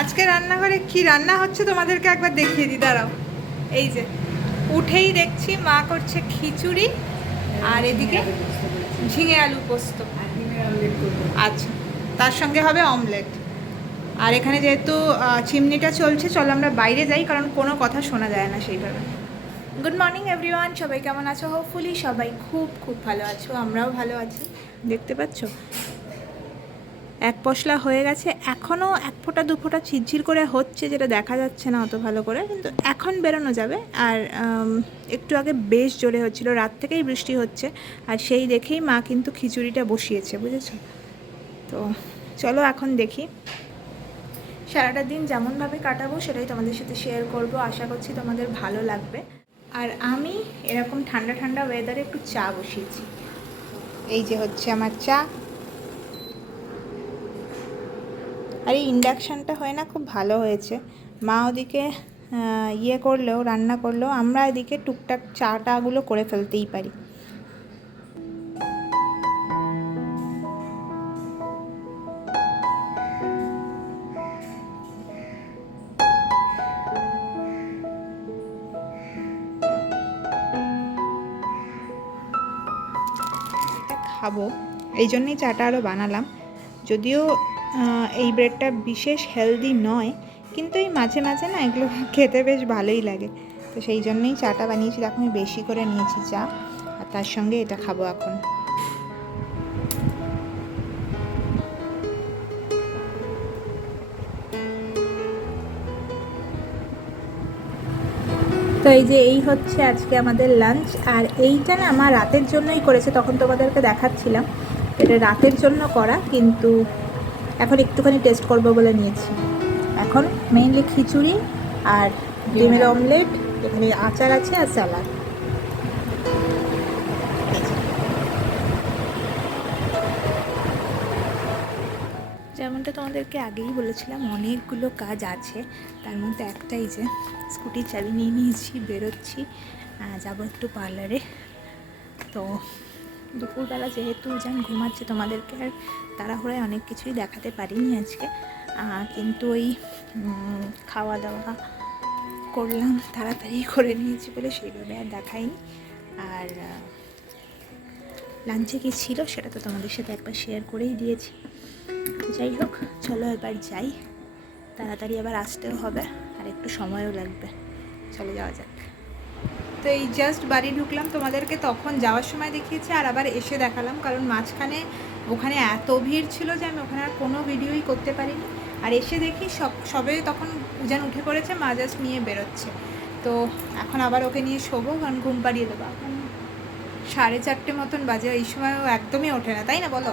আজকে রান্নাঘরে কি রান্না হচ্ছে তোমাদেরকে একবার দেখিয়ে দিই, দাঁড়াও। এই যে উঠেই দেখছি মা করছে খিচুড়ি আর এদিকে ঝিঙে আলু পোস্ত। আচ্ছা, তার সঙ্গে হবে অমলেট। আর এখানে যেহেতু চিমনিটা চলছে, চলো আমরা বাইরে যাই, কারণ কোনো কথা শোনা যায় না সেইভাবে। গুড মর্নিং এভরিওয়ান, সবাই কেমন আছো? হোপফুলি সবাই খুব খুব ভালো আছো, আমরাও ভালো আছি। দেখতে পাচ্ছ এক পশলা হয়ে গেছে, এখনও এক ফোঁটা দু ফোঁটা ঝিরঝির করে হচ্ছে, যেটা দেখা যাচ্ছে না অত ভালো করে, কিন্তু এখন বেরোনো যাবে। আর একটু আগে বেশ জোরে হচ্ছিল, রাত থেকেই বৃষ্টি হচ্ছে, আর সেই দেখেই মা কিন্তু খিচুড়িটা বসিয়েছে, বুঝেছো তো। চলো এখন দেখি, সারাটা দিন যেমনভাবে কাটাবো সেটাই তোমাদের সাথে শেয়ার করব, আশা করছি তোমাদের ভালো লাগবে। আর আমি এরকম ঠান্ডা ঠান্ডা ওয়েদারে একটু চা বসিয়েছি। এই যে হচ্ছে আমার চা। আর এই ইন্ডাকশানটা হয় না, খুব ভালো হয়েছে। মা ওদিকে ইয়ে করলেও, রান্না করলেও, আমরা এদিকে টুকটাক চাটাগুলো করে ফেলতেই পারি। খাবো এই জন্যই চাটা আরও বানালাম। যদিও এই ব্রেডটা বিশেষ হেলদি নয়, কিন্তু এই মাঝে মাঝে না এগুলো খেতে বেশ ভালোই লাগে, তো সেই জন্যই চাটা বানিয়েছি। দেখো আমি বেশি করে নিয়েছি চা, আর তার সঙ্গে এটা খাবো এখন। তো এই যে এই হচ্ছে আজকে আমাদের লাঞ্চ, আর এইটা না আমার রাতের জন্যই করেছে, তখন তোমাদেরকে দেখাচ্ছিলাম। এটা রাতের জন্য করা, কিন্তু এখন একটুখানি টেস্ট করবো বলে নিয়েছি। এখন মেইনলি খিচুড়ি আর ডিমের অমলেট, এখানে আচার আছে আর স্যালাড। যেমনটা তোমাদেরকে আগেই বলেছিলাম, অনেকগুলো কাজ আছে, তার মধ্যে একটাই যে স্কুটির চাবি নিয়ে নিয়েছি, বেরোচ্ছি, যাবো একটু পার্লারে। তো দুপুরবেলা যেহেতু যান ঘুমাচ্ছে, তোমাদেরকে আর তাড়াহুড়ায় অনেক কিছুই দেখাতে পারিনি আজকে, কিন্তু ওই খাওয়া দাওয়া করলাম, তাড়াতাড়ি করে নিয়েছি বলে সেইভাবে আর দেখাইনি। আর লাঞ্চে কী ছিল সেটা তো তোমাদের সাথে একবার শেয়ার করেই দিয়েছি। যাই হোক, চলো এবার যাই, তাড়াতাড়ি আবার আসতেও হবে, আর একটু সময়ও লাগবে। চলে যাওয়া যাক। তো এই জাস্ট বাড়ি ঢুকলাম, তোমাদেরকে তখন যাওয়ার সময় দেখিয়েছি, আর আবার এসে দেখালাম, কারণ মাঝখানে ওখানে এত ভিড় ছিল যে আমি ওখানে আর কোনো ভিডিওই করতে পারিনি। আর এসে দেখি সবে তখন উজান উঠে পড়েছে, মা জাস্ট নিয়ে বেরোচ্ছে। তো এখন আবার ওকে নিয়ে শোবো, কারণ ঘুম পাড়িয়ে দেবো। এখন 4:30 মতন বাজে, এই সময়ও একদমই ওঠে না, তাই না বলো?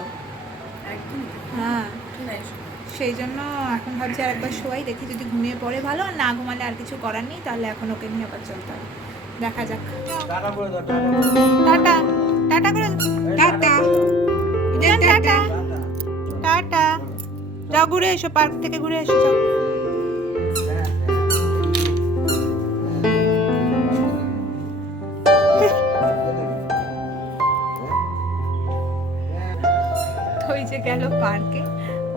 একদম। হ্যাঁ, সেই জন্য এখন ভাবছি আর একবার শোয়াই, দেখি যদি ঘুমিয়ে পড়ে ভালো, আর না ঘুমালে আর কিছু করার নেই, তাহলে এখন ওকে নিয়ে আবার চলতে হবে। দেখা যাক। টাটা টাটা করে টাটা টাটা টাটা। যাও ঘুরে এসো, পার্ক থেকে ঘুরে এসো, যাও। তো ওই যে গেল পার্কে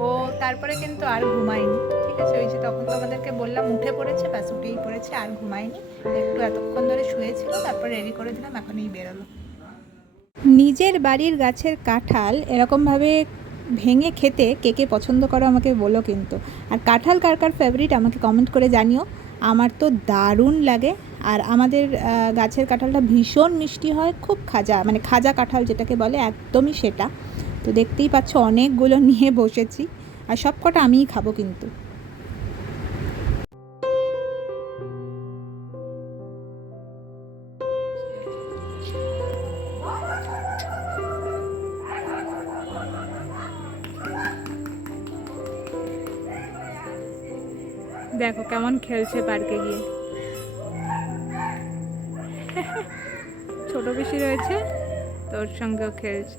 ও, তারপরে কিন্তু আর ঘুমায়নি, ঠিক আছে। ওই যে তখন তোমাদেরকে বললাম উঠে পড়েছে, ব্যাস উঠেই পড়েছে, আর ঘুমায়নি। একটু এতক্ষণ ধরে শুয়েছিল, তারপর রেডি করে দিলাম, এখন এই বেরোলো। নিজের বাড়ির গাছের কাঁঠাল এরকমভাবে ভেঙে খেতে কে কে পছন্দ করো আমাকে বলো কিন্তু। আর কাঁঠাল কার কার ফেভারিট আমাকে কমেন্ট করে জানিও। আমার তো দারুণ লাগে। আর আমাদের গাছের কাঁঠালটা ভীষণ মিষ্টি হয়, খুব খাজা, মানে খাজা কাঁঠাল যেটাকে বলে, একদমই সেটা। তো দেখতেই পাচ্ছ অনেকগুলো নিয়ে বসেছি, আর সব কটা আমিই খাবো কিন্তু। দেখো কেমন খেলছে পার্কে গিয়ে, ছোট বেশি রয়েছে, তোর সঙ্গেও খেলছে।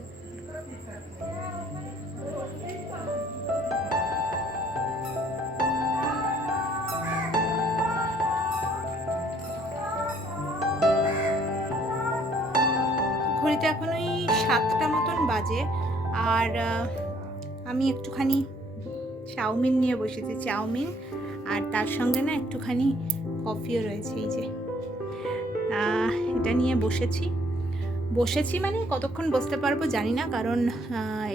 ঘড়িতে এখন ওই 7টা মতন বাজে, আর আমি একটুখানি চাউমিন নিয়ে বসেছি, চাউমিন আর তার সঙ্গে না একটুখানি কফিও রয়েছে। এই যে এটা নিয়ে বসেছি মানে কতক্ষণ বসতে পারবো জানি না, কারণ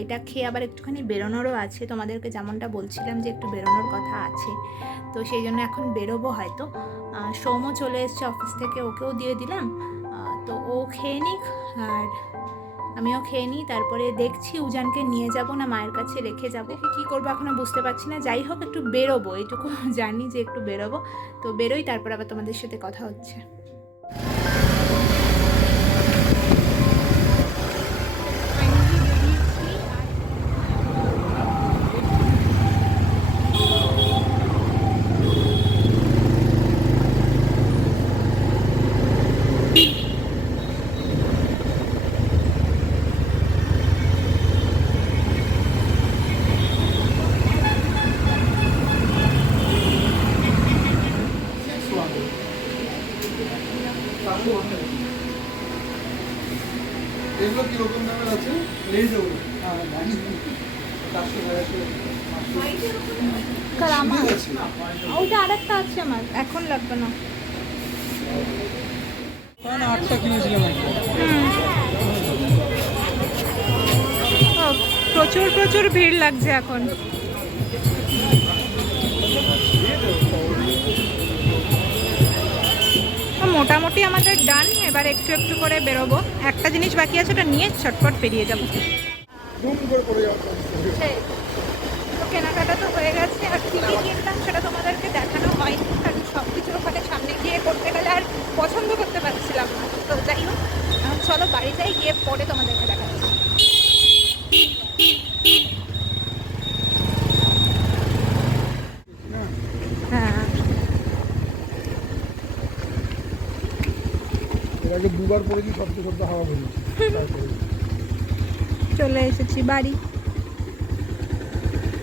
এটা খেয়ে আবার একটুখানি বেরোনোরও আছে। তোমাদেরকে যেমনটা বলছিলাম যে একটু বেরোনোর কথা আছে, তো সেই জন্য এখন বেরোবো হয়তো। সৌম্য চলে এসছে অফিস থেকে, ওকেও দিয়ে দিলাম, তো ও খেয়ে নিক আর আমিও খেয়ে নিই। তারপরে দেখছি উজানকে নিয়ে যাব না মায়ের কাছে রেখে যাব, কী করবো এখনও বুঝতে পারছি না। যাই হোক একটু বেরোবো, এইটুকু জানি যে একটু বেরোবো, তো বেরোই, তারপর আবার তোমাদের সাথে কথা হচ্ছে। এগুলো কি রকম দামের আছে? ওইটা আরেকটা আছে আমার, এখন লাগবে না। 8টা কিনেছিলাম। প্রচুর ভিড় লাগছে এখন। মোটামুটি আমাদের ডান, এবার একটু একটু করে বেরোবো। একটা জিনিস বাকি আছে, ওটা নিয়ে ছটফট পেরিয়ে যাবো। তো কেনাকাটা তো হয়ে গেছে, আর কী কী কিনলাম সেটা তোমাদেরকে দেখানো হয়নি, কারণ সব কিছু ওখানে সামনে গিয়ে করতে গেলে আর পছন্দ করতে পারছিলাম না। তো যাই হোক, চলো বাড়ি যাই, গিয়ে পরে তোমাদেরকে দেখাচ্ছি। হ্যাঁ, এর আগে দুবার পরেছি, সবচেয়ে হাওয়া বেরিয়েছে। চলে এসেছি বাড়ি,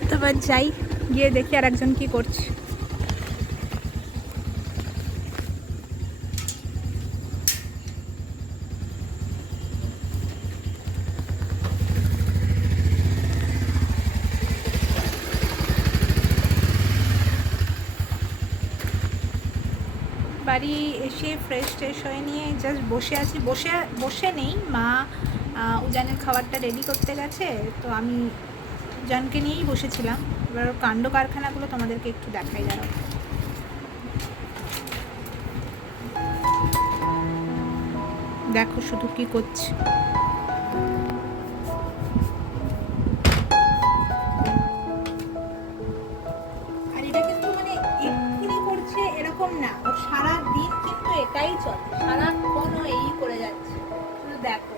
তারপর যাই, গিয়ে দেখি আর একজন কি করছে। বাড়ি এসে ফ্রেশ হয়ে নিয়ে জাস্ট বসে আছি। বসে নেই, মা উজানের খাবারটা রেডি করতে গেছে, তো আমি উজানকে নিয়েই বসেছিলাম। এবার কাণ্ড কারখানাগুলো তোমাদেরকে একটু দেখাই, দাঁড়াও। দেখো শুধু কি করছে। আর এটা কিন্তু মানে এক্ষুনি করছে এরকম না, ও সারা দিন কিন্তু এটাই চলে, সারাক্ষণ ও এই করে যাচ্ছে। শুধু দেখো,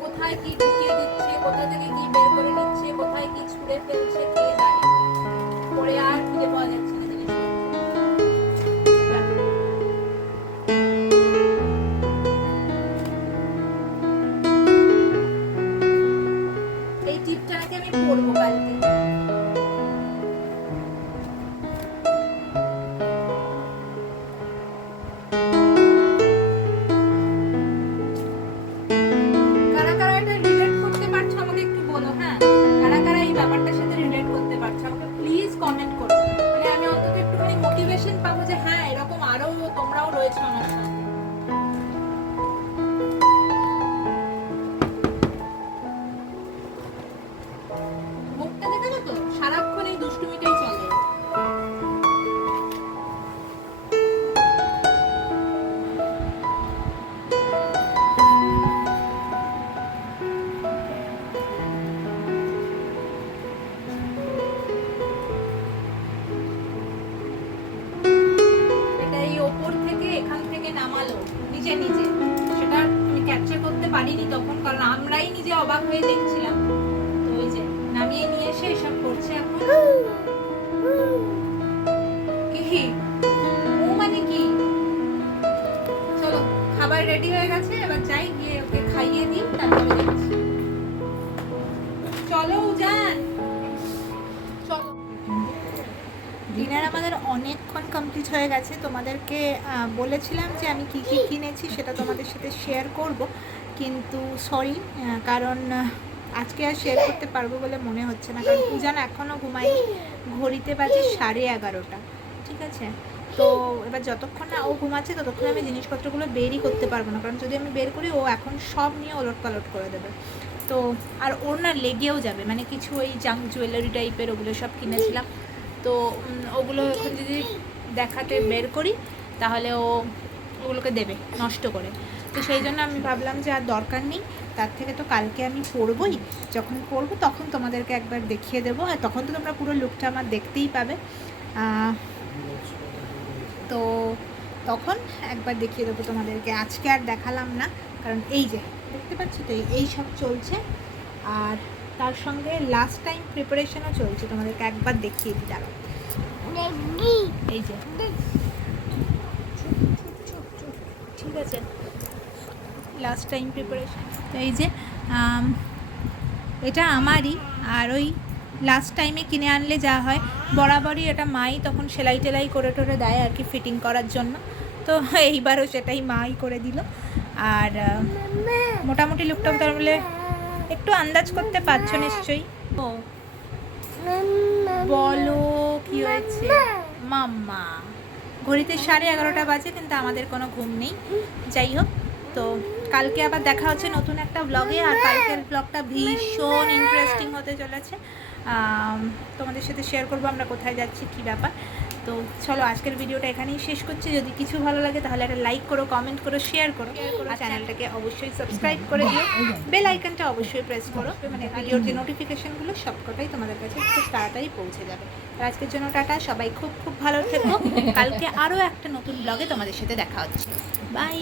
কোথায় কি ঢুকিয়ে দিচ্ছে, কোথা থেকে কি বের করে নিচ্ছে, কোথায় কি ছুঁড়ে ফেলছে কে জানে, পরে আর খুঁজে পাওয়া যাচ্ছে না জিনিসটা। এই টিপটা নাকি আমি পরবো কালকে। কারা কারা এটা রিলেট করতে পারছো আমাকে একটু বলো। হ্যাঁ, কারা কারা এই ব্যাপারটার সাথে রিলেট করতে পারছো আমাকে প্লিজ কমেন্ট করো, মানে আমি অন্তত একটুখানি মোটিভেশন পাবো যে হ্যাঁ এরকম আরো তোমরাও রয়েছো আমার সাথে। মুখটা দেখেছো তো, সারাক্ষণ এই দুষ্টুমিটাই চলে। এটা এই ওপর থেকে এখান থেকে নামালো নিজে নিজে, সেটা আমি ক্যাপচার করতে পারিনি তখন, কারণ আমরাই নিজে অবাক হয়ে দেখছিলাম। তো ওই যে নামিয়ে নিয়ে এসে এসব করছে এখন। কি ও মানে কি? চলো খাবার রেডি হয়ে গেছে, এবার যাই গিয়ে ওকে খাইয়ে দিই, তারপরে দেখছি। চলো উজান, চলো। ডিনার আমাদের অনেকক্ষণ কমপ্লিট হয়ে গেছে। তোমাদেরকে বলেছিলাম যে আমি কি কি কিনেছি সেটা তোমাদের সাথে শেয়ার করব, কিন্তু সরি, কারণ আজকে আর শেয়ার করতে পারবো বলে মনে হচ্ছে না, কারণ পূজান এখনও ঘুমায়নি। ঘড়িতে বাজে 11:30, ঠিক আছে? তো এবার যতক্ষণ না ও ঘুমাচ্ছে ততক্ষণ আমি জিনিসপত্রগুলো বেরই করতে পারবো না, কারণ যদি আমি বের করি ও এখন সব নিয়ে ওলট পালট করে দেবে। তো আর ওর না লেগেও যাবে, মানে কিছু ওই জাঙ্ক জুয়েলারি টাইপের ওগুলো সব কিনেছিলাম, তো ওগুলো এখন যদি দেখাতে বের করি তাহলে ও ওগুলোকে দেবে নষ্ট করে। তো সেই জন্য আমি ভাবলাম যে আর দরকার নেই, তার থেকে তো কালকে আমি পরবই, যখন পরবো তখন তোমাদেরকে একবার দেখিয়ে দেবো, আর তখন তো তোমরা পুরো লুকটা আমার দেখতেই পাবে। তো তখন একবার দেখিয়ে দেবো তোমাদেরকে, আজকে আর দেখালাম না, কারণ এই যে দেখতে পাচ্ছি তো এই সব চলছে, আর তার সঙ্গে লাস্ট টাইম প্রিপারেশনও চলছে, তোমাদেরকে একবার দেখিয়ে দিই দাঁড়াও। এই যে ঠিক আছে, লাস্ট টাইম প্রিপারেশন, তো এই যে এটা আমারই, আর ওই লাস্ট টাইমে কিনে আনলে যা হয় বরাবরই এটা মাই তখন সেলাই টেলাই করে টোরে দেয় আর কি, ফিটিং করার জন্য। তো এইবারও সেটাই মাই করে দিল। আর মোটামুটি লুকটা তাহলে একটু আন্দাজ করতে পারছো নিশ্চয়ই। ও বলো কি হয়েছে মাম্মা? ঘড়িতে 11:30 বাজে, কিন্তু আমাদের কোনো ঘুম নেই। যাই হোক, তো কালকে আবার দেখা হচ্ছে নতুন একটা ব্লগে, আর কালকের ব্লগটা ভীষণ ইন্টারেস্টিং হতে চলেছে। তোমাদের সাথে শেয়ার করবো আমরা কোথায় যাচ্ছি, কী ব্যাপার। তো চলো আজকের ভিডিওটা এখানেই শেষ করছি। যদি কিছু ভালো লাগে তাহলে একটা লাইক করো, কমেন্ট করো, শেয়ার করো, আর চ্যানেলটাকে অবশ্যই সাবস্ক্রাইব করে দিও, বেল আইকনটা অবশ্যই প্রেস করো, মানে ভিডিওর যে নোটিফিকেশনগুলো সবকটাই তোমাদের কাছে খুব তাড়াতাড়ি পৌঁছে যাবে। আর আজকের জন্য টাটা, সবাই খুব খুব ভালো থেকো। কালকে আরও একটা নতুন ব্লগে তোমাদের সাথে দেখা হচ্ছে। বাই।